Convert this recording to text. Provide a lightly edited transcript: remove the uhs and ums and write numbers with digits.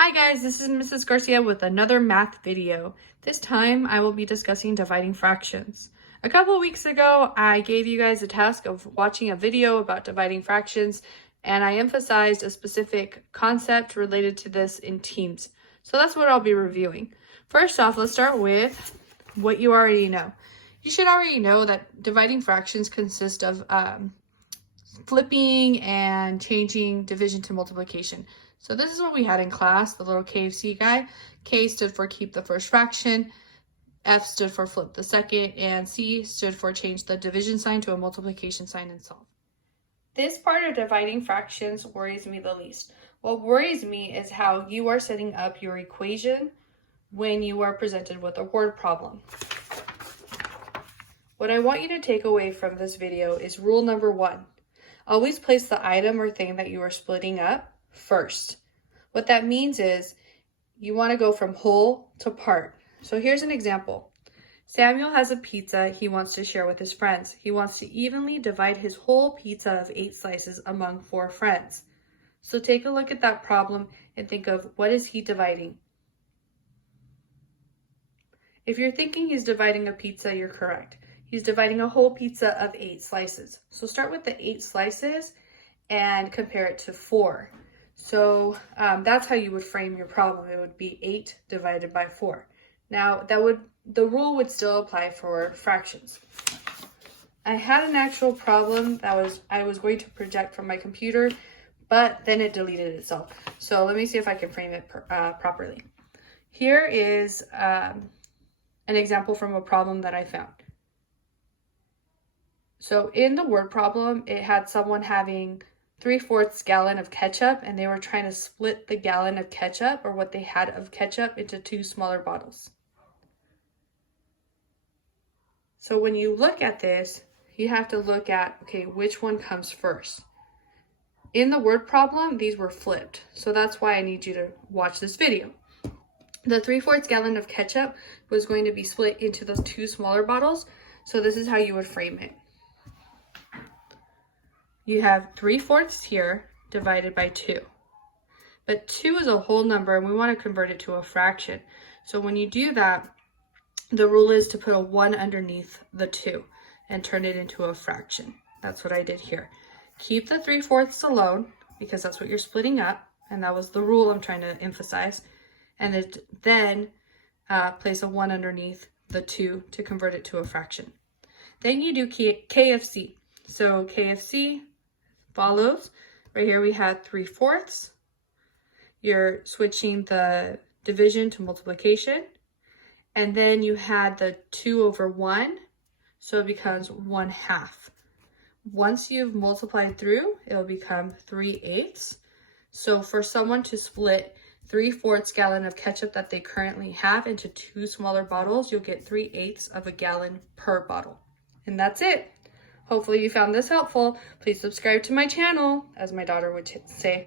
Hi guys, this is Mrs. Garcia with another math video. This time I will be discussing dividing fractions. A couple of weeks ago, I gave you guys a task of watching a video about dividing fractions, and I emphasized a specific concept related to this in teams. So that's what I'll be reviewing. First off, let's start with what you already know. You should already know that dividing fractions consist of flipping and changing division to multiplication. So this is what we had in class, the little KFC guy. K stood for keep the first fraction, F stood for flip the second, and C stood for change the division sign to a multiplication sign and solve. This part of dividing fractions worries me the least. What worries me is how you are setting up your equation when you are presented with a word problem. What I want you to take away from this video is rule number 1. Always place the item or thing that you are splitting up first. What that means is you want to go from whole to part. So here's an example. Samuel has a pizza he wants to share with his friends. He wants to evenly divide his whole pizza of 8 slices among 4 friends. So take a look at that problem and think of what is he dividing? If you're thinking he's dividing a pizza, you're correct. He's dividing a whole pizza of 8 slices. So start with the 8 slices and compare it to 4. So that's how you would frame your problem. It would be 8 divided by 4. Now the rule would still apply for fractions. I had an actual problem that I was going to project from my computer, but then it deleted itself. So let me see if I can frame it properly. Here is an example from a problem that I found. So in the word problem, it had someone having 3/4 gallon of ketchup, and they were trying to split the gallon of ketchup, or what they had of ketchup, into 2 smaller bottles. So when you look at this, you have to look at, okay, which one comes first? In the word problem, these were flipped. So that's why I need you to watch this video. The 3/4 gallon of ketchup was going to be split into those 2 smaller bottles. So this is how you would frame it. You have 3/4 here divided by 2. But 2 is a whole number and we want to convert it to a fraction. So when you do that, the rule is to put a 1 underneath the 2 and turn it into a fraction. That's what I did here. Keep the 3/4 alone because that's what you're splitting up, and that was the rule I'm trying to emphasize. And then place a 1 underneath the 2 to convert it to a fraction. Then you do KFC. So KFC follows. Right here we have 3/4. You're switching the division to multiplication. And then you had the 2/1, so it becomes 1/2. Once you've multiplied through, it'll become 3/8. So for someone to split 3/4 gallon of ketchup that they currently have into 2 smaller bottles, you'll get 3/8 of a gallon per bottle. And that's it. Hopefully you found this helpful. Please subscribe to my channel, as my daughter would say.